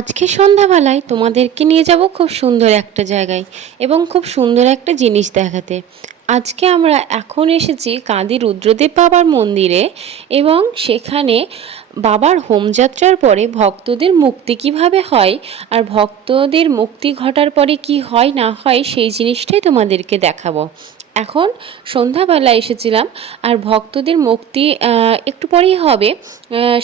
আজকে সন্ধ্যাবেলায় তোমাদেরকে নিয়ে যাব খুব সুন্দর একটা জায়গায় এবং খুব সুন্দর একটা জিনিস দেখাতে। আজকে আমরা এখন এসেছি কাঁদি রুদ্রদেব বাবার মন্দিরে এবং সেখানে বাবার হোমযাত্রার পরে ভক্তদের মুক্তি কিভাবে হয় আর ভক্তদের মুক্তি ঘটার পরে কি হয় না হয় সেই জিনিসটাই তোমাদেরকে দেখাবো। এখন সন্ধ্যাবেলা এসেছিলাম আর ভক্তদের মুক্তি একটু পরেই হবে,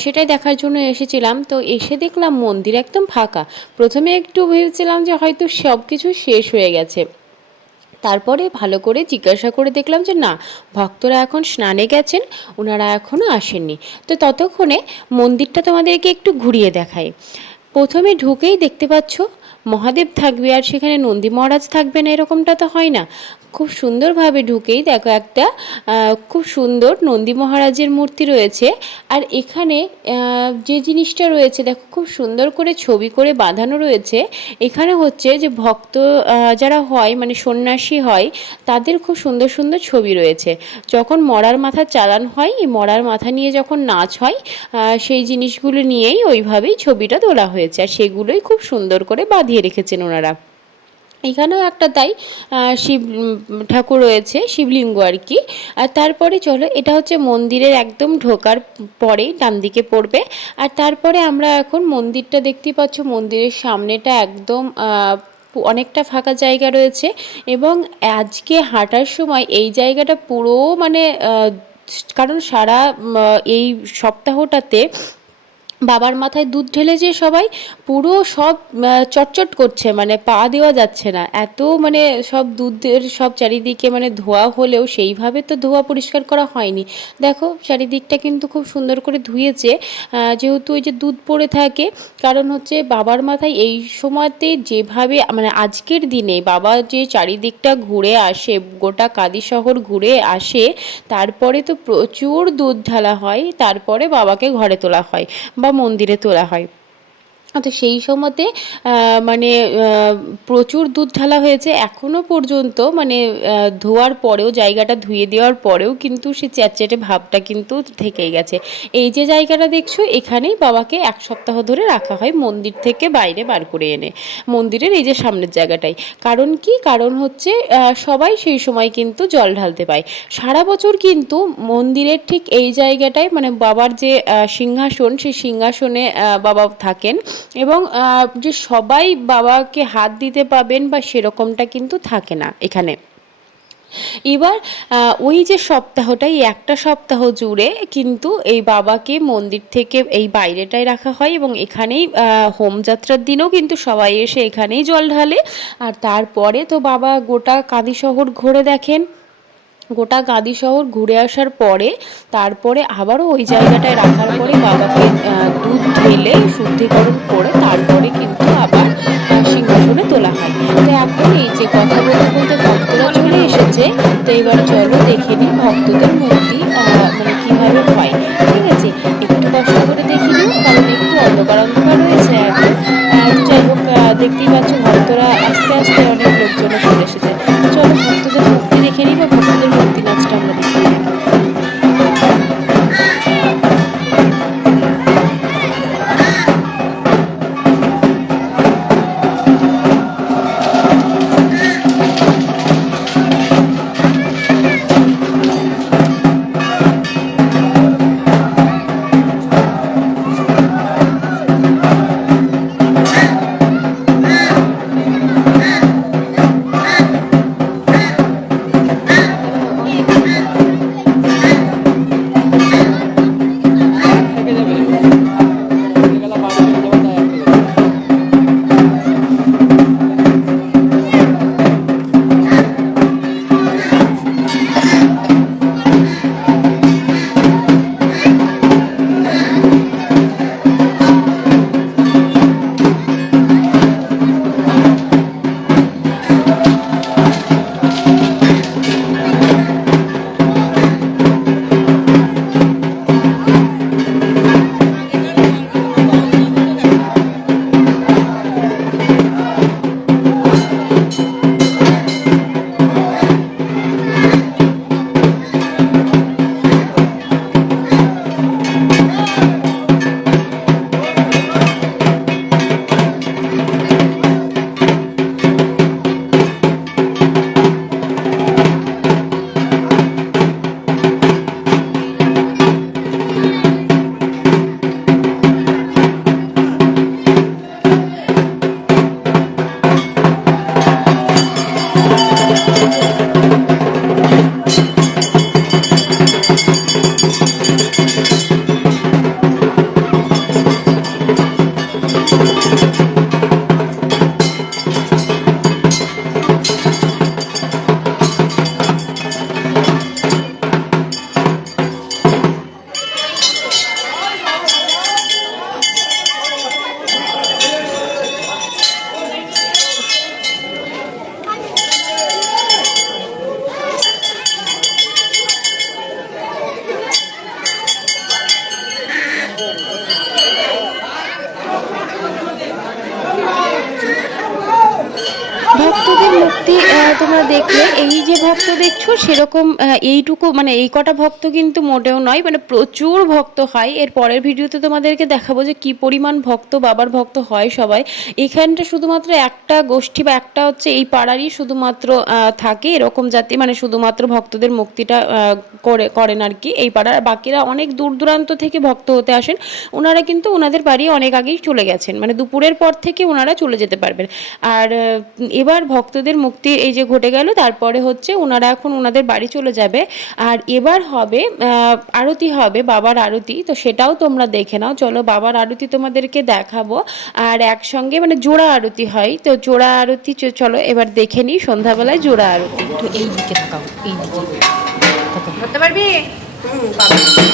সেটাই দেখার জন্য এসেছিলাম। তো এসে দেখলাম মন্দির একদম ফাঁকা। প্রথমে একটু ভেবেছিলাম যে হয়তো সব কিছু শেষ হয়ে গেছে, তারপরে ভালো করে জিজ্ঞাসা করে দেখলাম যে না, ভক্তরা এখন স্নানে গেছেন, ওনারা এখনও আসেননি। তো ততক্ষণে মন্দিরটা তোমাদেরকে একটু ঘুরিয়ে দেখাই। প্রথমে ঢুকেই দেখতে পাচ্ছ মহাদেব থাকবে আর সেখানে নন্দী মহারাজ থাকবে না, এরকমটা তো হয় না। খুব সুন্দরভাবে ঢুকেই দেখো একটা খুব সুন্দর নন্দী মহারাজের মূর্তি রয়েছে। আর এখানে যে জিনিসটা রয়েছে দেখো, খুব সুন্দর করে ছবি করে বাঁধানো রয়েছে। এখানে হচ্ছে যে ভক্ত যারা হয় মানে সন্ন্যাসী হয়, তাদের খুব সুন্দর সুন্দর ছবি রয়েছে। যখন মরার মাথা চালান হয়, এই মরার মাথা নিয়ে যখন নাচ হয়, সেই জিনিসগুলো নিয়েই ওইভাবেই ছবিটা তোলা হয়েছে আর সেগুলোই খুব সুন্দর করে বাঁধিয়ে রেখেছেন ওনারা। এখানেও একটা তাই শিব ঠাকুর রয়েছে, শিবলিঙ্গ আর কি। আর তারপরে চলো, এটা হচ্ছে মন্দিরের একদম ঢোকার পরেই ডান দিকে পড়বে। আর তারপরে আমরা এখন মন্দিরটা দেখতে পাচ্ছ, মন্দিরের সামনেটা একদম অনেকটা ফাঁকা জায়গা রয়েছে এবং আজকে হাঁটার সময় এই জায়গাটা পুরো মানে কারণ সারা এই সপ্তাহটাতে বাবার মাথায় দুধ ঢেলেছে সবাই, পুরো সব চটচট করছে, মানে পা দেওয়া যাচ্ছে না, এত মানে সব দুধের সব চারিদিকে মানে ধোয়া হলেও সেইভাবে তো ধোয়া পরিষ্কার করা হয়নি। দেখো চারিদিকটা কিন্তু খুব সুন্দর করে ধুয়েছে, যেহেতু ওই যে দুধ পড়ে থাকে। কারণ হচ্ছে বাবার মাথায় এই সময়তে যেভাবে মানে আজকের দিনে বাবা যে চারিদিকটা ঘুরে আসে, গোটা কাঁদি শহর ঘুরে আসে, তারপরে তো প্রচুর দুধ ঢালা হয়, তারপরে বাবাকে ঘরে তোলা হয় বা মন্দিরে তোলা হয়। তো সেই সময়তে মানে প্রচুর দুধ ঢালা হয়েছে এখনও পর্যন্ত, মানে ধোয়ার পরেও, জায়গাটা ধুয়ে দেওয়ার পরেও কিন্তু সে চ্যাটচ্যাটে ভাবটা কিন্তু থেকেই গেছে। এই যে জায়গাটা দেখছো, এখানেই বাবাকে এক সপ্তাহ ধরে রাখা হয় মন্দির থেকে বাইরে বার করে এনে, মন্দিরের এই যে সামনের জায়গাটাই। কারণ কি, কারণ হচ্ছে সবাই সেই সময় কিন্তু জল ঢালতে পায়। সারা বছর কিন্তু মন্দিরের ঠিক এই জায়গাটায় মানে বাবার যে সিংহাসন, সেই সিংহাসনে বাবা থাকেন এবং যে সবাই বাবাকে হাত দিতে পাবেন বা সেরকমটা কিন্তু থাকে না এখানে। এবার ওই যে সপ্তাহটাই, একটা সপ্তাহ জুড়ে কিন্তু এই বাবাকে মন্দির থেকে এই বাইরেটায় রাখা হয় এবং এখানেই হোমযাত্রার দিনও কিন্তু সবাই এসে এখানেই জল ঢালে। আর তারপরে তো বাবা গোটা কাঁদি শহর ঘুরে দেখেন, গোটা কাঁদি শহর ঘুরে আসার পরে তারপরে আবারও ওই জায়গাটায় রাখার পরে বাবাকে দুধ ঢেলে শুদ্ধিকরণ করে তারপরে কিন্তু আবার সিংহাসনে তোলা হয়। তো এখন এই যে কথা বলতে বলতে ভক্তরা চলে এসেছে, তো এবার চলো দেখে নিই ভক্তদের মূর্তি মানে কীভাবে হয়। ঠিক আছে, একটু কষ্ট করে দেখে নিও, কারণ একটু অন্ধকার অন্ধকার রয়েছে এখন। যাই হোক, দেখতেই পাচ্ছ ভক্তরা আস্তে আস্তে অনেক লোকজন চলে এসেছে। চলো ভক্তদের মূর্তি দেখে নিই বা ভক্তদের মূর্তি নাচটা আমরা দেখে নিই। ভক্তদের মুক্তি তোমরা দেখলে, এই যে ভক্ত দেখছো সেরকম এইটুকু মানে এই কটা ভক্ত কিন্তু মোটেও নয়, মানে প্রচুর ভক্ত হয়। এর পরের ভিডিওতে তোমাদেরকে দেখাবো যে কি পরিমাণ ভক্ত, বাবার ভক্ত হয় সবাই। এখানটা শুধুমাত্র একটা গোষ্ঠী বা একটা হচ্ছে এই পাড়ারই শুধুমাত্র থাকে এরকম জাতি, মানে শুধুমাত্র ভক্তদের মুক্তিটা করেন আর কি এই পাড়ার। বাকিরা অনেক দূর দূরান্ত থেকে ভক্ত হতে আসেন। ওনারা কিন্তু ওনাদের বাড়ি অনেক আগেই চলে গেছেন, মানে দুপুরের পর থেকে ওনারা চলে যেতে পারবেন। আর এবার ভক্তদের মুক্তি এই যে ঘটে গেল, তারপরে হচ্ছে ওনারা এখন ওনাদের বাড়ি চলে যাবে। আর এবার হবে আরতি, হবে বাবার আরতি, তো সেটাও তোমরা দেখে নাও। চলো বাবার আরতি তোমাদেরকে দেখাবো। আর একসঙ্গে মানে জোড়া আরতি হয়, তো জোড়া আরতি চলো এবার দেখে নিই সন্ধ্যাবেলায় জোড়া আরতি। একটু এই দিকে তাকাও, এই দিকে তাকাও। ধরতে পারবি? পারবো।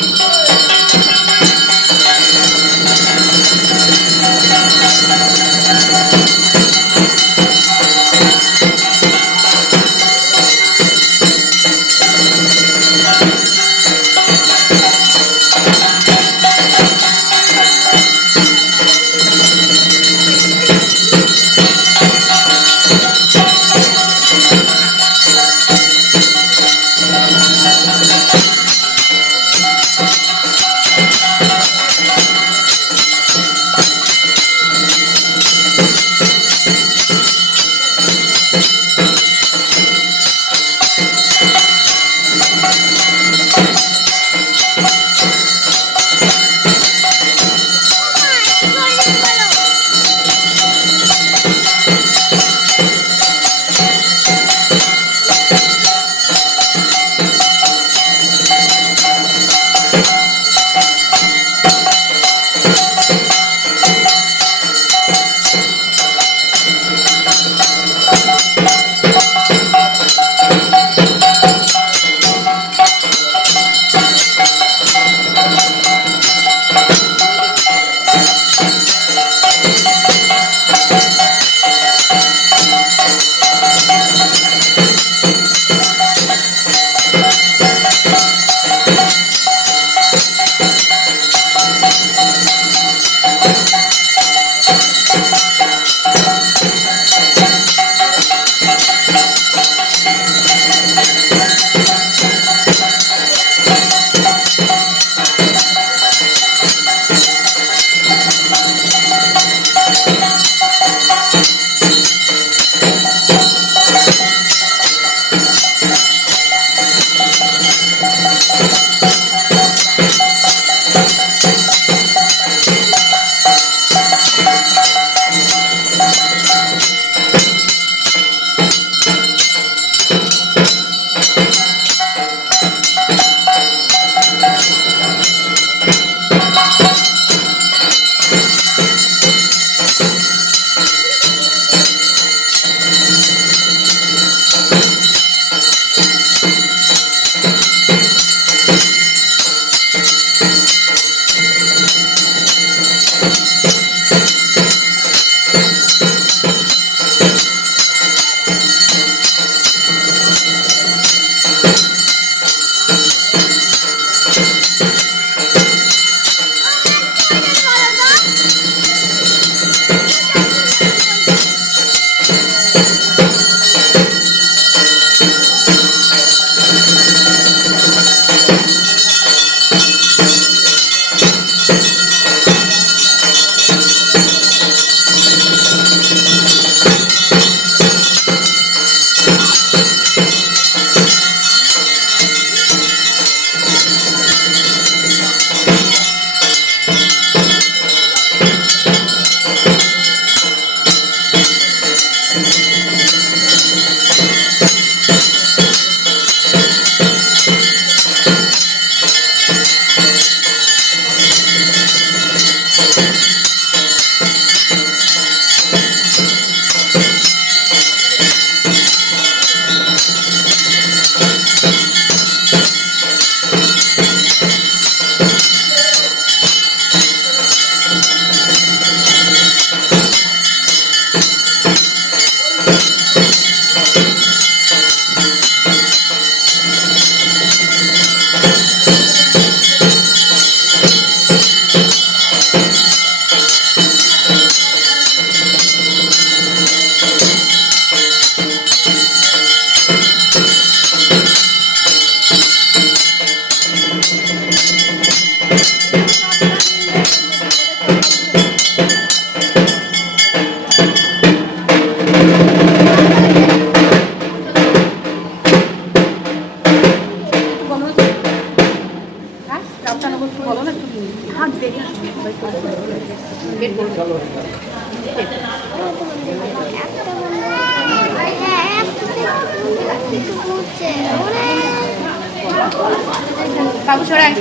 সরাই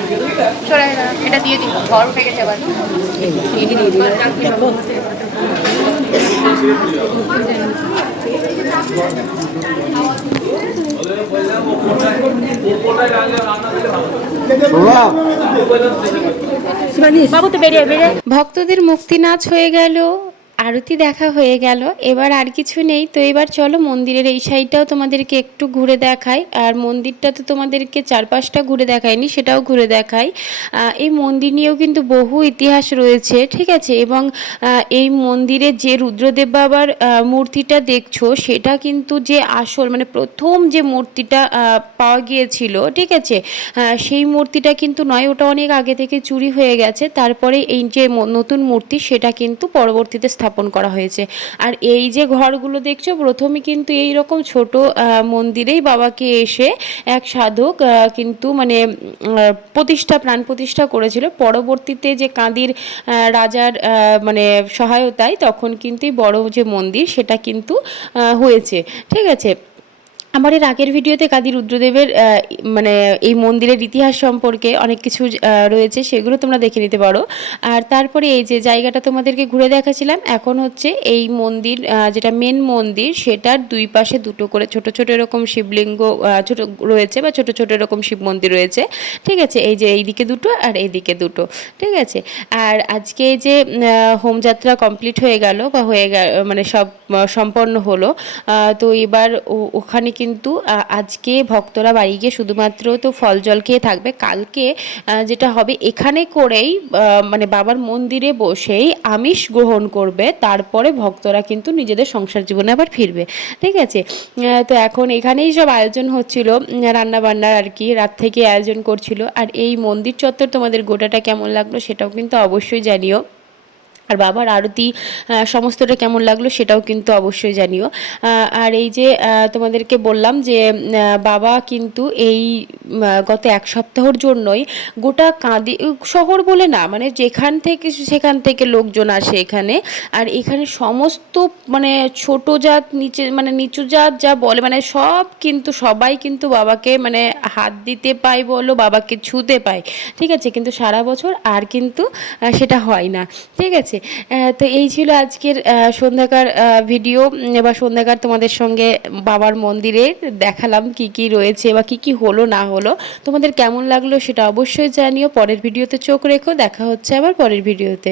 সরাই না, এটা দিয়ে দিই, ঘর উঠে গেছে আবার। দেখো বাবু তো বেরিয়ে বেরিয়ে ভক্তদের মুক্তি নাচ হয়ে গেল, আরতি দেখা হয়ে গেল, এবার আর কিছু নেই। তো এবার চলো মন্দিরের এই সাইডটাও তোমাদেরকে একটু ঘুরে দেখাই। আর মন্দিরটা তো তোমাদেরকে চারপাশটা ঘুরে দেখায়নি, সেটাও ঘুরে দেখাই। এই মন্দির নিয়েও কিন্তু বহু ইতিহাস রয়েছে, ঠিক আছে। এবং এই মন্দিরে যে রুদ্রদেব বাবার মূর্তিটা দেখছো, সেটা কিন্তু যে আসল মানে প্রথম যে মূর্তিটা পাওয়া গিয়েছিল, ঠিক আছে, সেই মূর্তিটা কিন্তু নয়, ওটা অনেক আগে থেকে চুরি হয়ে গেছে। তারপরে এই যে নতুন মূর্তি, সেটা কিন্তু পরবর্তীতে স্থাপন করা হয়েছে। আর এই যে ঘরগুলো দেখছো, প্রথমে কিন্তু এই রকম ছোট মন্দিরেই বাবাকে এসে এক সাধক কিন্তু মানে প্রাণ প্রতিষ্ঠা করেছিল। পরবর্তীতে যে কাঁদির রাজার মানে সহায়তায় তখন কিন্তু এই বড় যে মন্দির, সেটা কিন্তু হয়েছে, ঠিক আছে। আমার এর আগের ভিডিওতে কাদি রুদ্রদেবের মানে এই মন্দিরের ইতিহাস সম্পর্কে অনেক কিছু রয়েছে, সেগুলো তোমরা দেখে নিতে পারো। আর তারপরে এই যে জায়গাটা তোমাদেরকে ঘুরে দেখাচ্ছিলাম, এখন হচ্ছে এই মন্দির যেটা মেন মন্দির, সেটার দুই পাশে দুটো করে ছোট ছোট এরকম শিবলিঙ্গ ছোট রয়েছে, বা ছোট ছোট এরকম শিব মন্দির রয়েছে, ঠিক আছে। এই যে এইদিকে দুটো আর এইদিকে দুটো, ঠিক আছে। আর আজকে যে হোমযাত্রা কমপ্লিট হয়ে গেল, বা মানে সব সম্পন্ন হলো। তো এবার ওখানে কিন্তু আজকে ভক্তরা বাড়ি গিয়ে শুধুমাত্র তো ফল জল খেয়ে থাকবে। কালকে যেটা হবে, এখানে করেই মানে বাবার মন্দিরে বসেই আমিষ গ্রহণ করবে, তারপরে ভক্তরা কিন্তু নিজেদের সংসার জীবনে আবার ফিরবে, ঠিক আছে। তো এখন এখানেই সব আয়োজন হচ্ছিল, রান্না বান্নার আর কি, রাত থেকে আয়োজন করছিল। আর এই মন্দির চত্বর তোমাদের গোটাটা কেমন লাগলো সেটাও কিন্তু অবশ্যই জানিও। আর বাবার আরতি সমস্তটা কেমন লাগলো সেটাও কিন্তু অবশ্যই জানিও। আর এই যে তোমাদেরকে বললাম যে বাবা কিন্তু এই গত এক সপ্তাহর জন্যই গোটা কাঁদি শহর বলে না, মানে যেখান থেকে সেখান থেকে লোকজন আসে এখানে। আর এখানে সমস্ত মানে ছোট জাত নিচু জাত যা বলে, মানে সব কিন্তু সবাই কিন্তু বাবাকে মানে হাত দিতে পায় বলো, বাবাকে ছুঁতে পায়, ঠিক আছে। কিন্তু সারা বছর আর কিন্তু সেটা হয় না, ঠিক আছে। তো এই ছিল আজকের সন্ধ্যাকার ভিডিও, বা সন্ধ্যাকার তোমাদের সঙ্গে বাবার মন্দিরে দেখালাম কি কি রয়েছে বা কি কি হলো না হলো। তোমাদের কেমন লাগলো সেটা অবশ্যই জানিও। পরের ভিডিওতে চোখ রেখো, দেখা হচ্ছে আবার পরের ভিডিওতে।